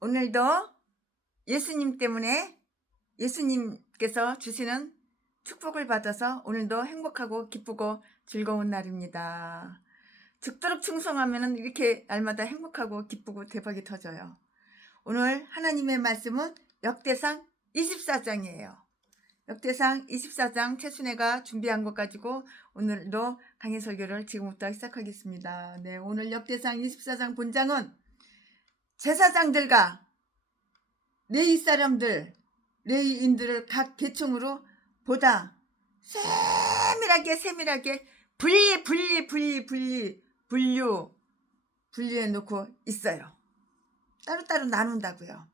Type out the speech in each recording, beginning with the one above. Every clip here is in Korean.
오늘도 예수님 때문에 예수님께서 주시는 축복을 받아서 오늘도 행복하고 기쁘고 즐거운 날입니다. 죽도록 충성하면 이렇게 날마다 행복하고 기쁘고 대박이 터져요. 오늘 하나님의 말씀은 역대상 24장이에요. 역대상 24장 최순애가 준비한 것 가지고 오늘도 강의 설교를 지금부터 시작하겠습니다. 네, 오늘 역대상 24장 본장은 제사장들과 레위 사람들, 레위인들을 각 계층으로 보다 세밀하게 분류해 놓고 있어요. 따로따로 나눈다고요.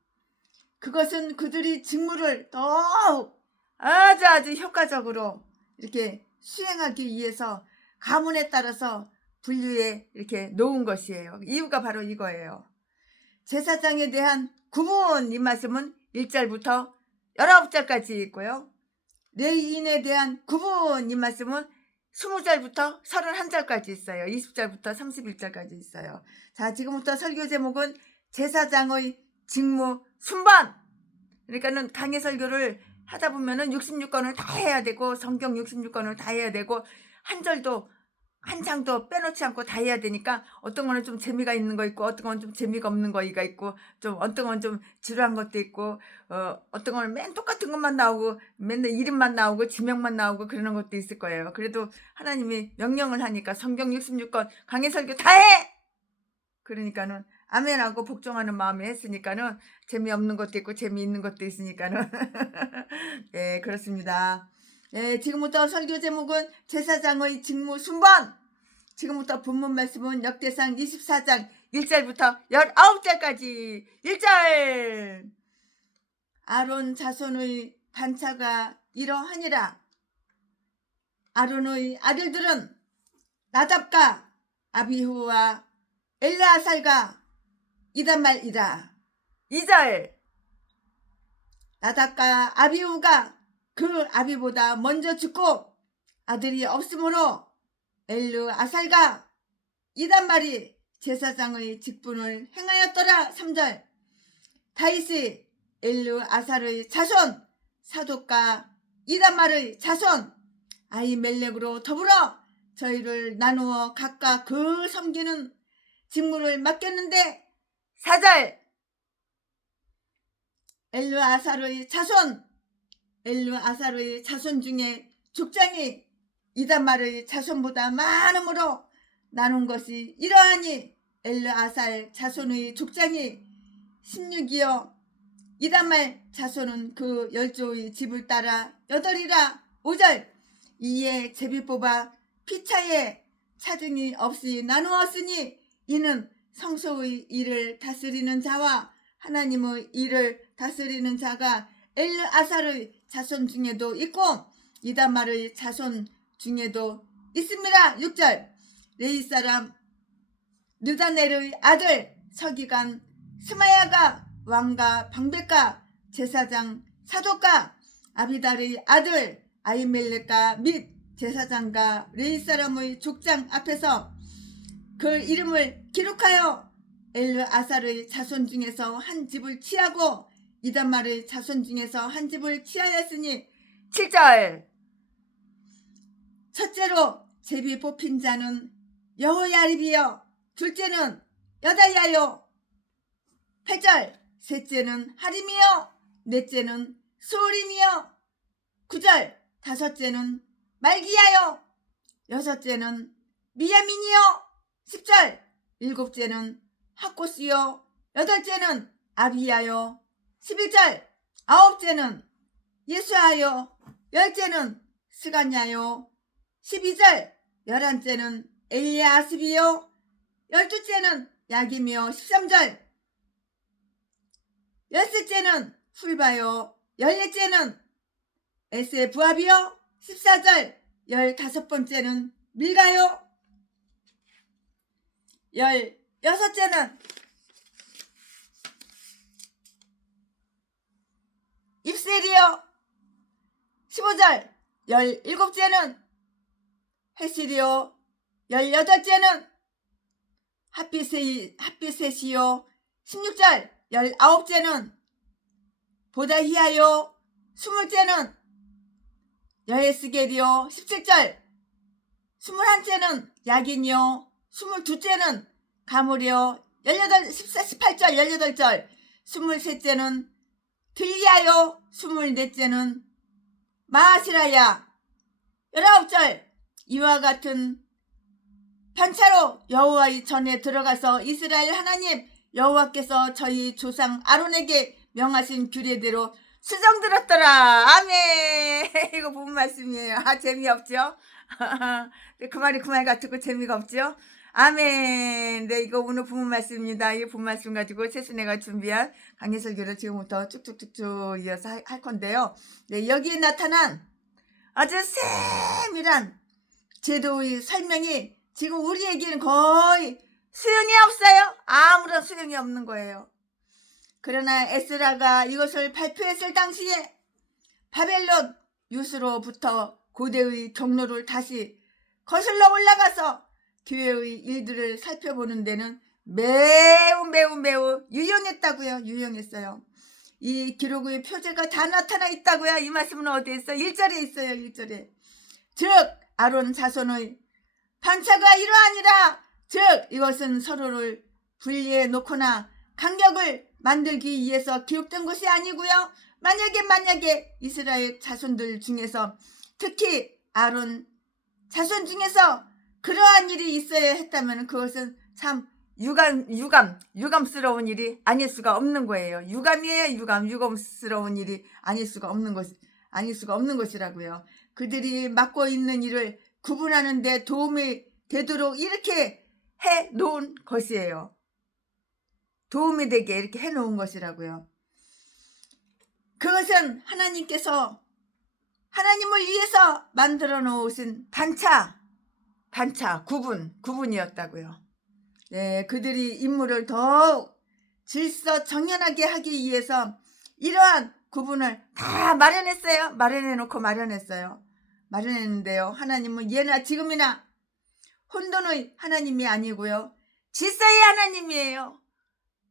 그것은 그들이 직무를 더욱 아주 효과적으로 이렇게 수행하기 위해서 가문에 따라서 분류해 이렇게 놓은 것이에요. 이유가 바로 이거예요. 제사장에 대한 구분 이 말씀은 1절부터 19절까지 있고요. 레위인에 대한 구분 이 말씀은 20절부터 31절까지 있어요. 20절부터 31절까지 있어요. 자, 지금부터 설교 제목은 제사장의 직무 순번. 그러니까는 강의 설교를 하다 보면은 66권을 다 해야 되고 성경 66권을 다 해야 되고 한 절도 한 장도 빼놓지 않고 다 해야 되니까 어떤 거는 좀 재미가 있는 거 있고 어떤 건 좀 재미가 없는 거가 있고 좀 어떤 건 좀 지루한 것도 있고 어떤 거는 맨 똑같은 것만 나오고 맨날 이름만 나오고 지명만 나오고 그러는 것도 있을 거예요. 그래도 하나님이 명령을 하니까 성경 66권 강해 설교 다 해! 그러니까는 아멘하고 복종하는 마음에 했으니까는 재미없는 것도 있고 재미있는 것도 있으니까는 네, 그렇습니다. 네, 지금부터 설교 제목은 제사장의 직무 순번. 지금부터 본문 말씀은 역대상 24장 1절부터 19절까지. 1절. 아론 자손의 반차가 이러하니라. 아론의 아들들은 나답과 아비후와 엘르아살과 이단말이라. 2절. 나답과 아비후가 그 아비보다 먼저 죽고 아들이 없으므로 엘르아살과 이단말이 제사장의 직분을 행하였더라. 3절. 다윗이 엘르아살의 자손 사독과 이단말의 자손 아히멜렉으로 더불어 저희를 나누어 각각 그 섬기는 직무를 맡겼는데 4절. 엘르아살의 자손 중에 족장이 이단말의 자손보다 많으므로 나눈 것이 이러하니 엘르아살 자손의 족장이 16이요 이단말 자손은 그 10조의 집을 따라 8이라. 5절. 이에 제비 뽑아 피차에 차등이 없이 나누었으니 이는 성소의 일을 다스리는 자와 하나님의 일을 다스리는 자가 엘르아살의 자손 중에도 있고 이단말의 자손 중에도 있습니다. 6절. 레위 사람 느다넬의 아들 서기관 스마야가 왕과 방백과 제사장 사독과 아비달의 아들 아히멜렉과 및 제사장과 레위 사람의 족장 앞에서 그 이름을 기록하여 엘르아살의 자손 중에서 한 집을 취하고 이단말의 자손 중에서 한 집을 취하였으니 7절. 첫째로 제비 뽑힌 자는 여호야립이요 둘째는 여다야요. 8절. 셋째는 하림이요 넷째는 소림이요. 9절. 다섯째는 말기야요 여섯째는 미야민이요. 10절. 일곱째는 하코스요 여덟째는 아비야요. 11절. 아홉째는 예수아요 열째는 스가냐요. 12절. 11째는 엘리아스비요 12째는 야김이요. 13절. 13째는 훌바요 14째는 에세부압이요. 14절. 15번째는 밀가요. 16째는 입셀이요. 15절. 17째는 헤실이요. 18째는 하피셋이요. 16절. 19제는 보다히하요 20제는 여헤스겔이요 17절 21제는 야긴이요 22제는 가물이요 18절 18절 23제는 들리야요 24제는 마시라야 19절 이와 같은 편차로 여호와의 전에 들어가서 이스라엘 하나님 여호와께서 저희 조상 아론에게 명하신 규례대로 수정 들었더라. 아멘. 이거 본 말씀이에요. 재미없죠? 그 말이 그 말 같고 재미가 없죠? 아멘. 네, 이거 오늘 본 말씀입니다. 이 본 말씀 가지고 최순애가 준비한 강해설교를 지금부터 쭉쭉쭉쭉 이어서 할 건데요. 네, 여기에 나타난 아주 세밀한 제도의 설명이 지금 우리에게는 거의 소용이 없어요. 아무런 소용이 없는 거예요. 그러나 에스라가 이것을 발표했을 당시에 바벨론 유수로부터 고대의 경로를 다시 거슬러 올라가서 교회의 일들을 살펴보는 데는 매우 유용했다고요. 유용했어요. 이 기록의 표제가 다 나타나 있다고요. 이 말씀은 어디에 있어요? 1절에 있어요. 1절에. 즉 아론 자손의 반차가 이러하니라. 즉 이것은 서로를 분리해 놓거나 간격을 만들기 위해서 기록된 것이 아니고요. 만약에 이스라엘 자손들 중에서 특히 아론 자손 중에서 그러한 일이 있어야 했다면 그것은 참 유감스러운 일이 아닐 수가 없는 거예요. 유감이에요. 유감스러운 일이 아닐 수가 없는 것이라고요. 그들이 맡고 있는 일을 구분하는 데 도움이 되도록 이렇게 해 놓은 것이에요. 도움이 되게 이렇게 해 놓은 것이라고요. 그것은 하나님께서 하나님을 위해서 만들어 놓으신 반차, 구분이었다고요. 네, 그들이 임무를 더욱 질서 정연하게 하기 위해서 이러한 구분을 다 마련했는데요. 하나님은 예나 지금이나 혼돈의 하나님이 아니고요. 질서의 하나님이에요.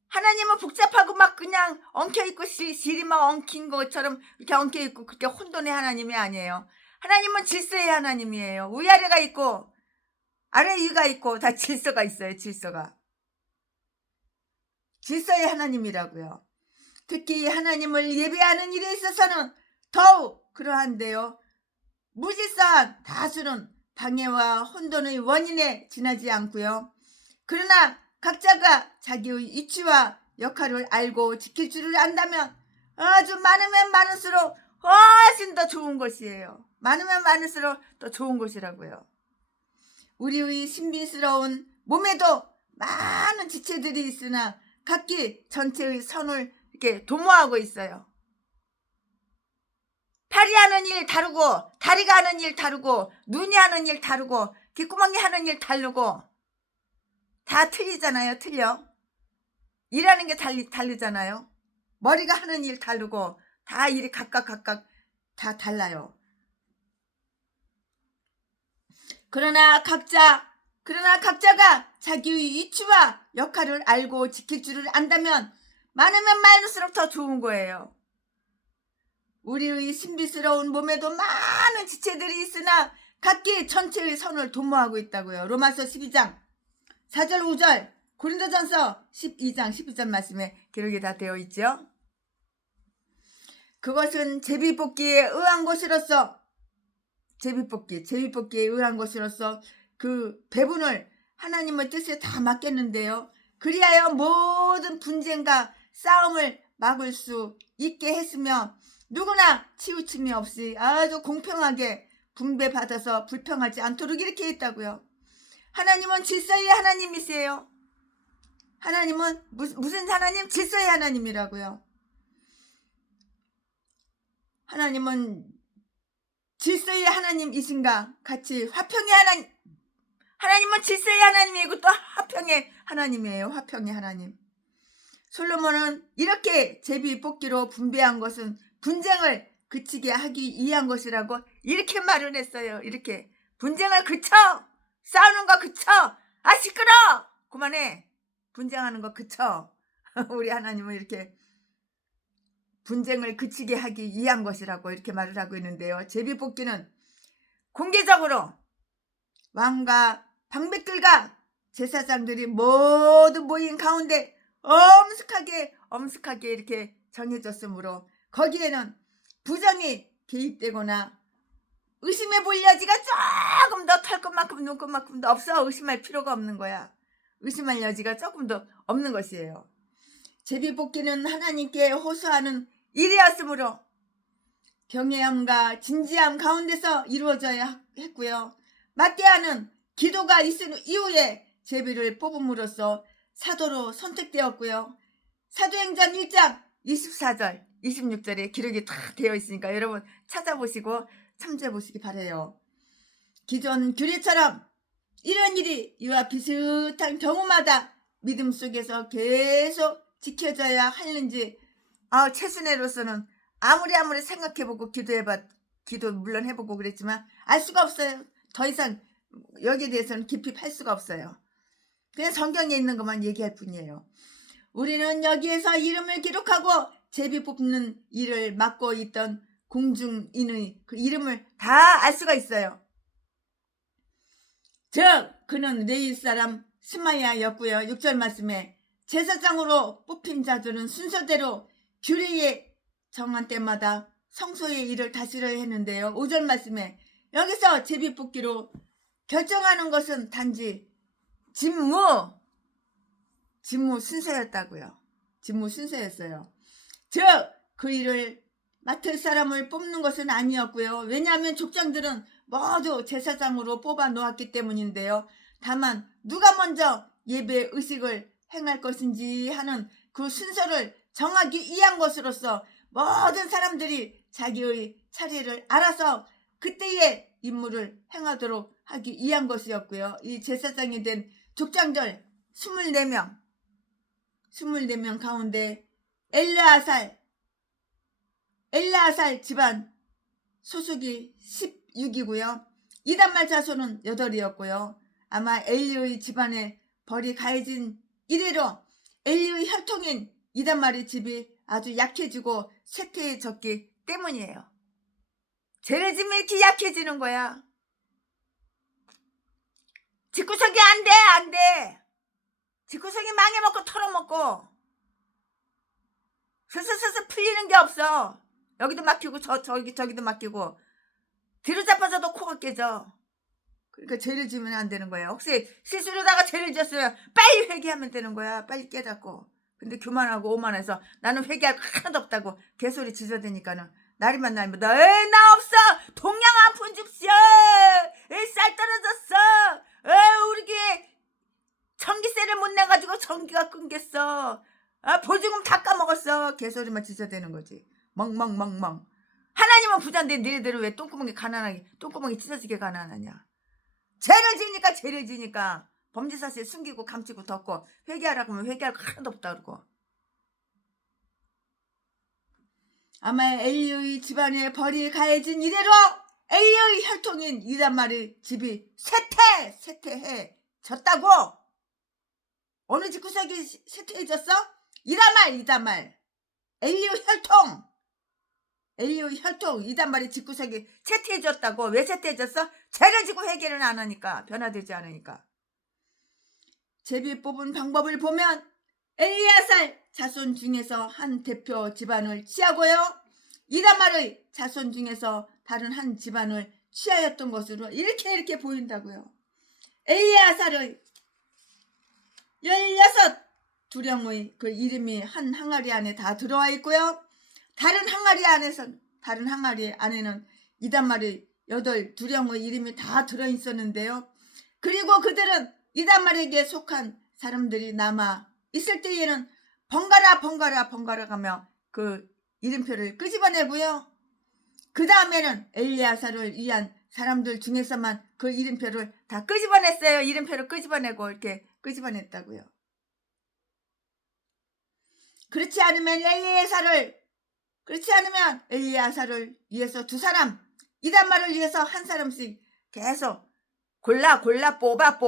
하나님은 복잡하고 막 그냥 엉켜있고 실이 막 엉킨 것처럼 이렇게 엉켜있고 그렇게 혼돈의 하나님이 아니에요. 하나님은 질서의 하나님이에요. 위아래가 있고 아래 위가 있고 다 질서가 있어요. 질서의 하나님이라고요. 특히 하나님을 예배하는 일에 있어서는 더욱 그러한데요. 무질서한 다수는 방해와 혼돈의 원인에 지나지 않고요. 그러나 각자가 자기의 위치와 역할을 알고 지킬 줄을 안다면 아주 많으면 많을수록 훨씬 더 좋은 것이에요. 많으면 많을수록 더 좋은 것이라고요. 우리의 신비스러운 몸에도 많은 지체들이 있으나 각기 전체의 선을 이렇게 도모하고 있어요. 팔이 하는 일 다르고 다리가 하는 일 다르고 눈이 하는 일 다르고 귓구멍이 하는 일 다르고 다 틀리잖아요. 틀려. 일하는 게 다르잖아요. 머리가 하는 일 다르고 다 일이 각각 다 달라요. 그러나 각자가 자기의 위치와 역할을 알고 지킬 줄을 안다면 많으면 많을수록 더 좋은 거예요. 우리의 신비스러운 몸에도 많은 지체들이 있으나 각기 전체의 선을 도모하고 있다고요. 로마서 12장 4절 5절 고린도전서 12장 12절 말씀에 기록이 다 되어 있죠. 그것은 제비뽑기에 의한 것이로서 제비뽑기에 의한 것이로서 그 배분을 하나님의 뜻에 다 맡겼는데요. 그리하여 모든 분쟁과 싸움을 막을 수 있게 했으며 누구나 치우침이 없이 아주 공평하게 분배받아서 불평하지 않도록 이렇게 했다고요. 하나님은 질서의 하나님이세요. 하나님은 무슨 하나님? 질서의 하나님이라고요. 하나님은 질서의 하나님이신가 같이 화평의 하나님은 질서의 하나님이고 또 화평의 하나님이에요. 화평의 하나님. 솔로몬은 이렇게 제비뽑기로 분배한 것은 분쟁을 그치게 하기 위한 것이라고 이렇게 말을 했어요. 이렇게 분쟁을 그쳐, 싸우는 거 그쳐, 시끄러, 그만해, 분쟁하는 거 그쳐. 우리 하나님은 이렇게 분쟁을 그치게 하기 위한 것이라고 이렇게 말을 하고 있는데요. 제비뽑기는 공개적으로 왕과 방백들과 제사장들이 모두 모인 가운데 엄숙하게 이렇게 정해졌으므로 거기에는 부정이 개입되거나 의심해 볼 여지가 조금 더 털 것만큼 눈 것만큼도 없어. 의심할 필요가 없는 거야. 의심할 여지가 조금 더 없는 것이에요. 제비뽑기는 하나님께 호소하는 일이었으므로 경외함과 진지함 가운데서 이루어져야 했고요. 마띠아는 기도가 있은 이후에 제비를 뽑음으로써 사도로 선택되었고요. 사도행전 1장 24절 26절에 기록이 다 되어 있으니까 여러분 찾아보시고 참조해 보시기 바라요. 기존 규례처럼 이런 일이 이와 비슷한 경우마다 믿음 속에서 계속 지켜져야 하는지 최순애로서는 아무리 생각해보고 기도 물론 해보고 그랬지만 알 수가 없어요. 더 이상 여기에 대해서는 깊이 팔 수가 없어요. 그냥 성경에 있는 것만 얘기할 뿐이에요. 우리는 여기에서 이름을 기록하고 제비 뽑는 일을 맡고 있던 공중인의 그 이름을 다 알 수가 있어요. 즉 그는 레위 사람 스마야였고요. 6절 말씀에 제사장으로 뽑힌 자들은 순서대로 규례에 정한 때마다 성소의 일을 다스려야 했는데요. 5절 말씀에 여기서 제비 뽑기로 결정하는 것은 단지 직무 순서였다고요. 직무 순서였어요. 즉 그 일을 맡을 사람을 뽑는 것은 아니었고요. 왜냐하면 족장들은 모두 제사장으로 뽑아 놓았기 때문인데요. 다만 누가 먼저 예배 의식을 행할 것인지 하는 그 순서를 정하기 위한 것으로서 모든 사람들이 자기의 차례를 알아서 그때의 임무를 행하도록 하기 위한 것이었고요. 이 제사장이 된 족장들 24명 가운데 엘르아살 집안 소속이 16이고요. 이단말 자손은 8이었고요. 아마 엘리의 집안에 벌이 가해진 이래로 엘리의 혈통인 이단말의 집이 아주 약해지고 쇠퇴해졌기 때문이에요. 죄를 지면 이렇게 약해지는 거야. 집구석이 안 돼. 집구석이 망해먹고 털어먹고 슬슬 풀리는 게 없어. 여기도 막히고 저기도 막히고 뒤로 잡아서도 코가 깨져. 그러니까 죄를 지으면 안 되는 거야. 혹시 실수로다가 죄를 지었으면 빨리 회개하면 되는 거야. 빨리 깨닫고. 근데 교만하고 오만해서 나는 회개할 거 하나도 없다고 개소리 지저대니까는 날이면 나 없어. 동양 한 푼 줍시오. 쌀 떨어졌어. 우리 전기세를 못 내가지고 전기가 끊겼어. 보증금 다 까먹었어. 개소리만 지저대는 거지. 멍. 하나님은 부자인데 너희들은 왜 똥구멍이 찢어지게 가난하냐. 죄를 지니까 범죄사실 숨기고 감추고 덮고 회개하라고 하면 회개할 거 하나도 없다 그러고. 아마 엘리의 집안에 벌이 가해진 이래로 엘리의 혈통인 이단말의 집이 쇠퇴해졌다고. 어느 집구석이 쇠퇴해졌어? 이단말 엘리의 혈통 이단말의 집구석이 쇠퇴해졌다고. 왜 쇠퇴해졌어? 죄를 지고 회개를 안 하니까. 변화되지 않으니까. 제비 뽑은 방법을 보면 엘리아살 자손 중에서 한 대표 집안을 취하고요. 이단말의 자손 중에서 다른 한 집안을 취하였던 것으로 이렇게 보인다고요. 엘리아살의 16두령의 그 이름이 한 항아리 안에 다 들어와 있고요. 다른 항아리 안에는 이단말의 8두령의 이름이 다 들어있었는데요. 그리고 그들은 이단말에게 속한 사람들이 남아 있을 때에는 번갈아 가며 그 이름표를 끄집어내고요. 그 다음에는 엘리아살을 위한 사람들 중에서만 그 이름표를 다 끄집어냈어요. 이름표를 끄집어내고 이렇게 끄집어냈다고요. 그렇지 않으면 엘리아살을 위해서 2사람, 이단말을 위해서 한 사람씩 계속 골라 뽑아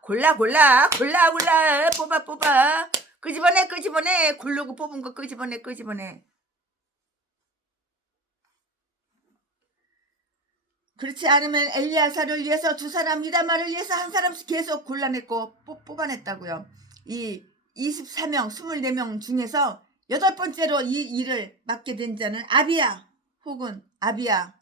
골라 뽑아 끄집어내 끄집어내. 고르고 뽑은 거 끄집어내 끄집어내. 그렇지 않으면 엘리야사를 위해서 두 사람, 이다말을 위해서 한 사람씩 계속 골라냈고 뽑아냈다고요. 이 24명 24명 중에서 8번째로 이 일을 맡게 된 자는 아비야 혹은 아비야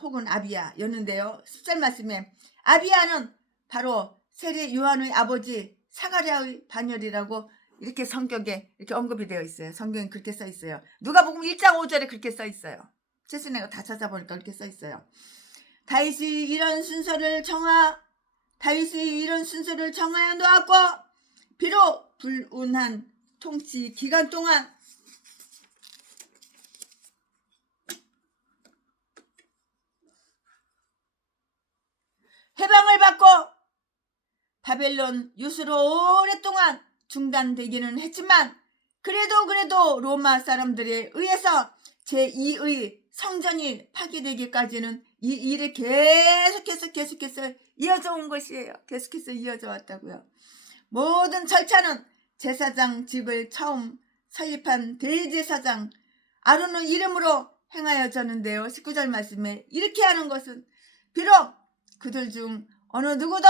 혹은 아비야였는데요. 10절 말씀에 아비야는 바로 세례 요한의 아버지 사가랴의 반열이라고 이렇게 성경에 이렇게 언급이 되어 있어요. 성경에 그렇게 써 있어요. 누가복음 1장 5절에 그렇게 써 있어요. 최근에 다 찾아보니까 이렇게 써 있어요. 다윗이 이런 순서를 정하여 놓았고 비록 불운한 통치 기간 동안 해방을 받고 바벨론 유수로 오랫동안 중단되기는 했지만 그래도 로마 사람들에 의해서 제2의 성전이 파괴되기까지는 이 일이 계속해서 이어져 온 것이에요. 계속해서 이어져 왔다고요. 모든 절차는 제사장직을 처음 설립한 대제사장 아론의 이름으로 행하여졌는데요. 19절 말씀에 이렇게 하는 것은 비록 그들 중 어느 누구도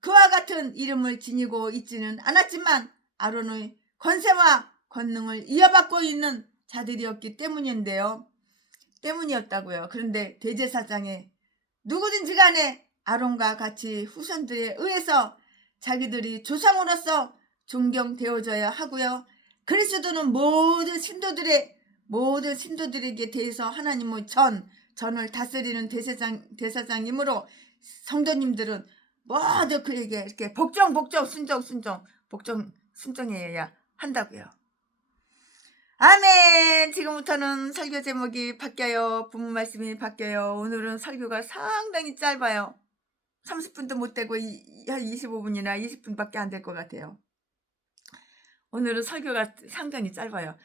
그와 같은 이름을 지니고 있지는 않았지만 아론의 권세와 권능을 이어받고 있는 자들이었기 때문이었다고요. 그런데 대제사장에 누구든지 간에 아론과 같이 후손들에 의해서 자기들이 조상으로서 존경되어져야 하고요. 그리스도는 모든 신도들에게 대해서 하나님의 전을 다스리는 대사장이므로 성도님들은 모두 그에게 이렇게 순종해야 한다고요. 아멘. 지금부터는 설교 제목이 바뀌어요. 본문 말씀이 바뀌어요. 오늘은 설교가 상당히 짧아요. 30분도 못 되고 한 25분이나 20분밖에 안 될 것 같아요. 오늘은 설교가 상당히 짧아요.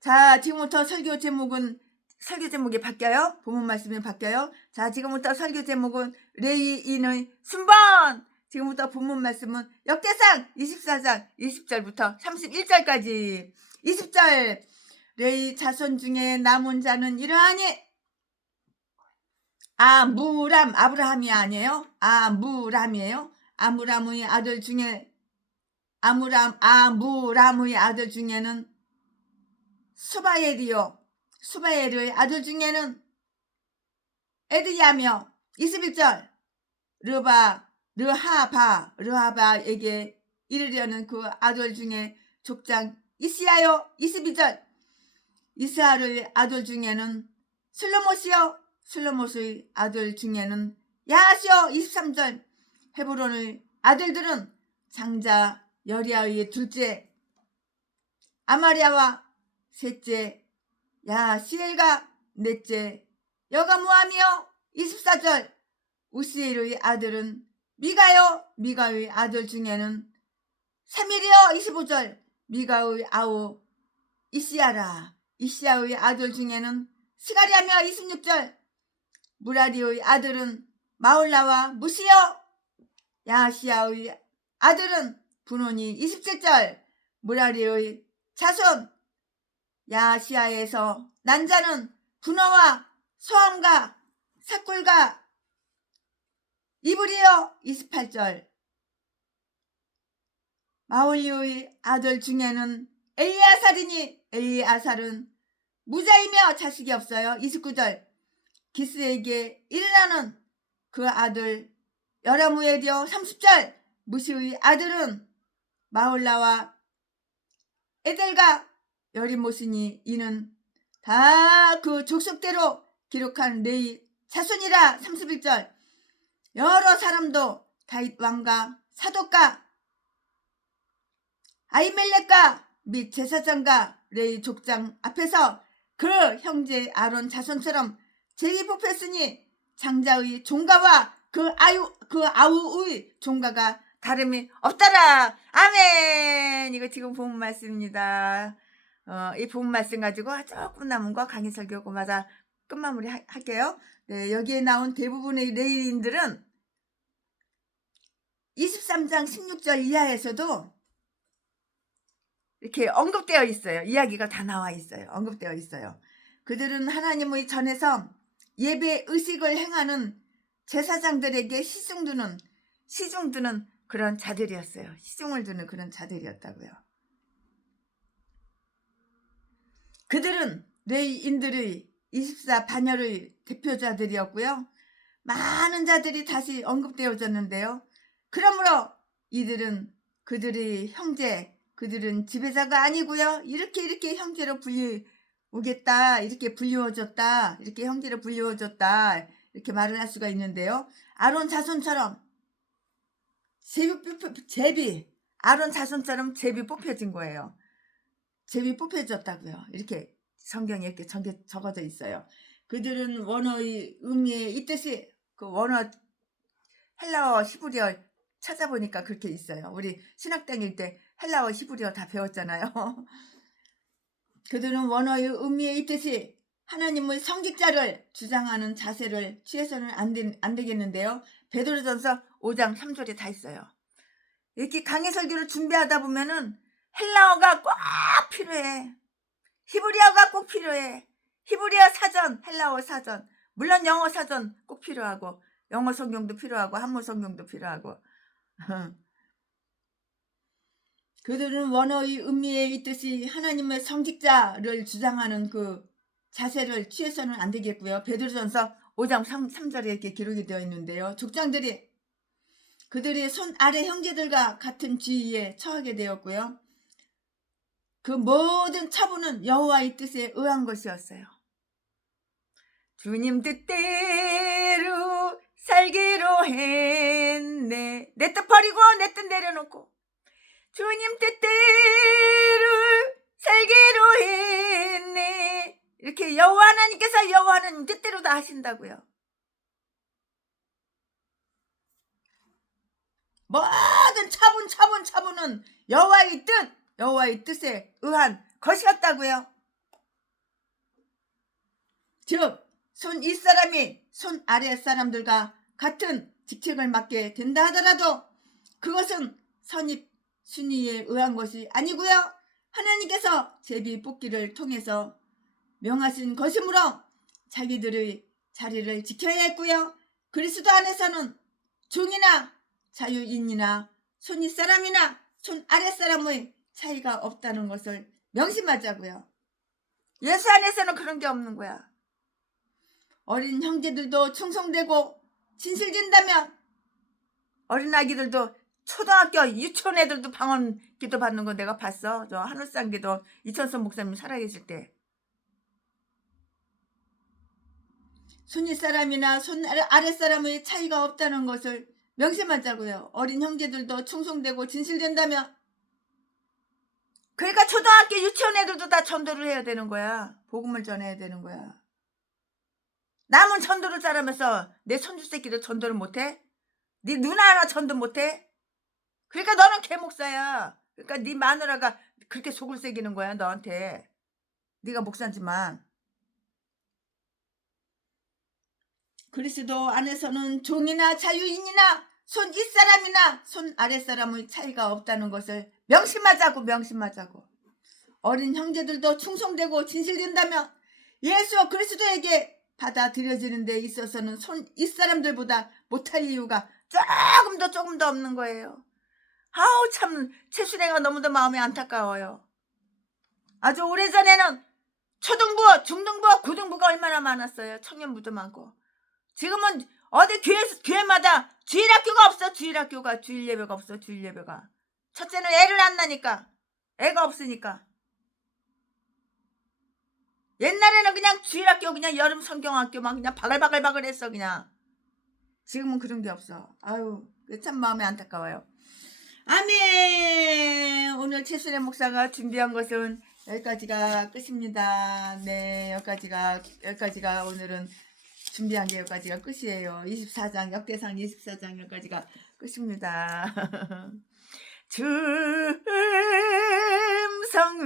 자, 지금부터 설교 제목이 바뀌어요. 본문 말씀이 바뀌어요. 자, 지금부터 설교 제목은 레위인의 순번. 지금부터 본문 말씀은 역대상 24장 20절부터 31절까지. 20절 레위 자손 중에 남은 자는 이러하니 아브라함이 아니에요. 아므람이에요. 아므람의 아들 중에는 수바엘이요. 수바엘의 아들 중에는 에드야며. 21절 르하바에게 이르려는 그 아들 중에 족장 이시야요. 22절 이스하의 아들 중에는 슬로못이요. 슬로못의 아들 중에는 야하시요. 23절 헤브론의 아들들은 장자 여리아의 둘째 아마리아와 셋째 야시엘과 넷째 여가무함이요. 24절 우시엘의 아들은 미가요. 미가의 아들 중에는 세밀이요. 25절 미가의 아우 이시야라. 이시야의 아들 중에는 시가리하며. 26절 무라리의 아들은 마올라와 무시요. 야시야의 아들은 분온이. 27절 무라리의 자손 야시야에서 난 자는 분호와 소함과 사꿀과 이브리요. 28절 마올리의 아들 중에는 엘리아살이니 엘리아살은 무자이며 자식이 없어요. 29절 기스에게 일어나는 그 아들 여라무엘이요. 30절 무시의 아들은 마올라와 에델과 여리모시니 이는 다 그 족속대로 기록한 레위 자손이라. 31절 여러 사람도 다윗 왕과 사독과 아히멜렉과 및 제사장과 레위 족장 앞에서 그 형제 아론 자손처럼 제비 뽑혔으니 장자의 종가와 그 아우의 종가가 다름이 없더라. 아멘. 이거 지금 본문 말씀입니다. 이 본문 말씀 가지고 조금 남은 거 강의 설교고마다 끝마무리 할게요. 네, 여기에 나온 대부분의 레위인들은 23장 16절 이하에서도 이렇게 언급되어 있어요. 이야기가 다 나와 있어요. 언급되어 있어요. 그들은 하나님의 전에서 예배 의식을 행하는 제사장들에게 시중 두는 그런 자들이었어요. 시중을 두는 그런 자들이었다고요. 그들은 레위인들의 24 반열의 대표자들이었고요. 많은 자들이 다시 언급되어졌는데요. 그러므로 이들은 그들의 형제, 그들은 지배자가 아니고요. 이렇게 형제로 불리우겠다, 이렇게 불리워졌다, 이렇게 형제로 불리워졌다, 이렇게 말을 할 수가 있는데요. 아론 자손처럼 아론 자손처럼 제비 뽑혀진 거예요. 제비 뽑혀졌다고요. 이렇게 성경에 이렇게 적어져 있어요. 그들은 원어의 의미에 있듯이 그 원어 헬라어 히브리어 찾아보니까 그렇게 있어요. 우리 신학 다닐 때 헬라어 히브리어 다 배웠잖아요. 그들은 원어의 의미에 있듯이 하나님의 성직자를 주장하는 자세를 취해서는 안 되겠는데요. 베드로전서 5장 3절에 다 있어요. 이렇게 강의 설교를 준비하다 보면은 헬라어가 꼭 필요해. 히브리어가 꼭 필요해. 히브리어 사전, 헬라어 사전, 물론 영어 사전 꼭 필요하고 영어 성경도 필요하고 한문 성경도 필요하고 그들은 원어의 의미에 있듯이 하나님의 성직자를 주장하는 그 자세를 취해서는 안 되겠고요. 베드로전서 5장 3절에 이렇게 기록이 되어 있는데요. 족장들이 그들의 손 아래 형제들과 같은 지위에 처하게 되었고요. 그 모든 처분은 여호와의 뜻에 의한 것이었어요. 주님 뜻대로 살기로 했네. 내 뜻 버리고 내 뜻 내려놓고 주님 뜻대로 살기로 했네. 이렇게 여호와 하나님께서 여호와 하나님 뜻대로 다 하신다고요. 모든 처분은 여호와의 뜻에 의한 것이었다고요. 즉 손 윗사람이 손 아래 사람들과 같은 직책을 맡게 된다 하더라도 그것은 선입 순위에 의한 것이 아니고요. 하나님께서 제비 뽑기를 통해서 명하신 것이므로 자기들의 자리를 지켜야 했고요. 그리스도 안에서는 종이나 자유인이나 손 윗사람이나 손 아랫사람의 차이가 없다는 것을 명심하자고요. 예수 안에서는 그런 게 없는 거야. 어린 형제들도 충성되고 진실된다면 어린 아기들도 초등학교 유치원 애들도 방언 기도 받는 거 내가 봤어. 저 하늘산 기도 이천선 목사님 살아계실 때. 손 윗사람이나 손 아랫사람의 차이가 없다는 것을 명심하자고요. 어린 형제들도 충성되고 진실된다면 그러니까 초등학교 유치원 애들도 다 전도를 해야 되는 거야. 복음을 전해야 되는 거야. 남은 전도를 잘하면서 내 손주 새끼도 전도를 못해? 네 누나 하나 전도 못해? 그러니까 너는 개목사야. 그러니까 네 마누라가 그렇게 속을 새기는 거야 너한테. 네가 목사지만. 그리스도 안에서는 종이나 자유인이나 손 윗사람이나 손 아랫사람의 차이가 없다는 것을 명심하자고. 어린 형제들도 충성되고 진실된다면 예수 그리스도에게 받아들여지는 데 있어서는 손 윗사람들보다 못할 이유가 조금 더 없는 거예요. 아우 참 최순애가 너무도 마음이 안타까워요. 아주 오래전에는 초등부, 중등부, 고등부가 얼마나 많았어요. 청년부도 많고. 지금은 어디 교회마다 주일학교가 없어. 주일예배가 없어. 주일예배가. 첫째는 애를 안 낳으니까. 애가 없으니까. 옛날에는 그냥 주일학교 그냥 여름 성경학교 막 그냥 바글바글 했어 그냥. 지금은 그런 게 없어. 아유 참 마음이 안타까워요. 아멘. 오늘 최순애 목사가 준비한 것은 여기까지가 끝입니다. 네, 여기까지가 오늘은 준비한 게 여기까지가 끝이에요. 24장 역대상 24장 여기까지가 끝입니다. 춤성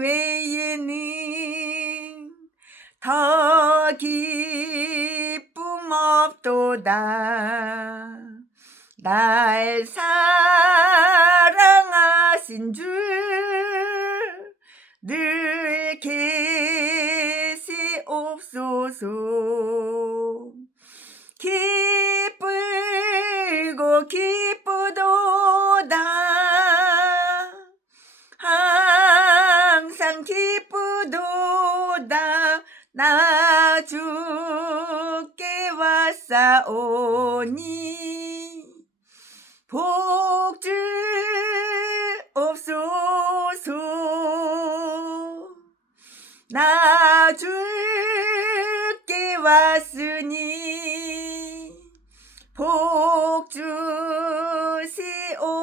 외에는 더 기쁨 없도다. 날 사랑하신 줄 늘 계시옵소서. 기쁘고 기쁘도다. 항상 기쁘도다. 나 주께 왔사오니 복주 옵소서. 나 주께 왔으니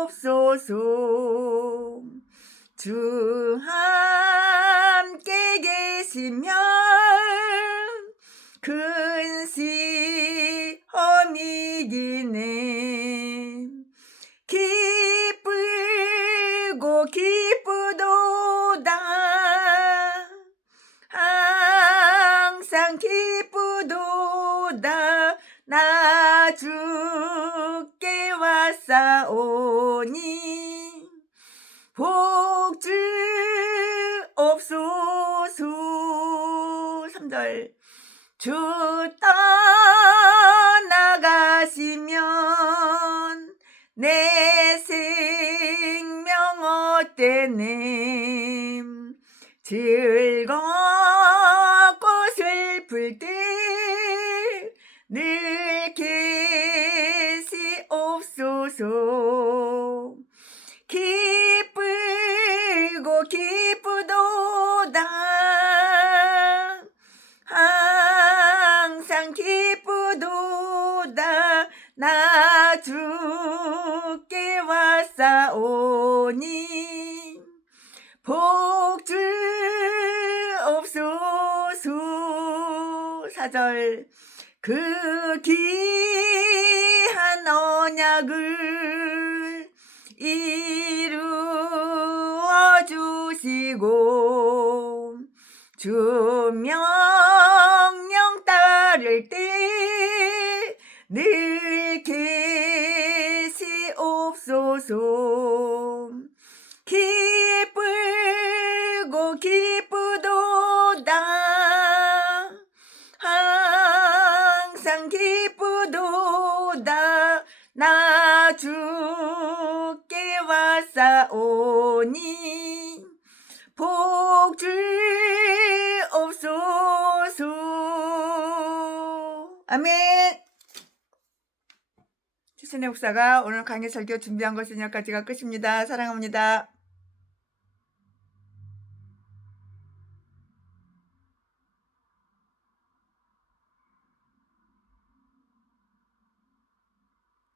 복주시옵소서. 주 함께 계시면 큰 시험이 이기네. 기쁘고 기쁘도다. 항상 기쁘도다. 나 주께 왔사오니 복주 옵소서. 3절. 주 떠나가시면 내 생명 어때네. 즐겁고 슬플 때 늘 계시옵소서. 기쁘고 기쁘도다. 항상 기쁘도다. 나 주께 왔사오니 복주 옵소서. 4절. 그 귀한 언약을 이루어 주시고 주 명령 따를 때 늘 계시옵소서. 기쁘고 기쁘도다. 항상 기쁘도다. 나 주께 왔사오니 복주 옵소서. 아멘. 최신의 목사가 오늘 강의 설교 준비한 것은 여기까지가 끝입니다. 사랑합니다.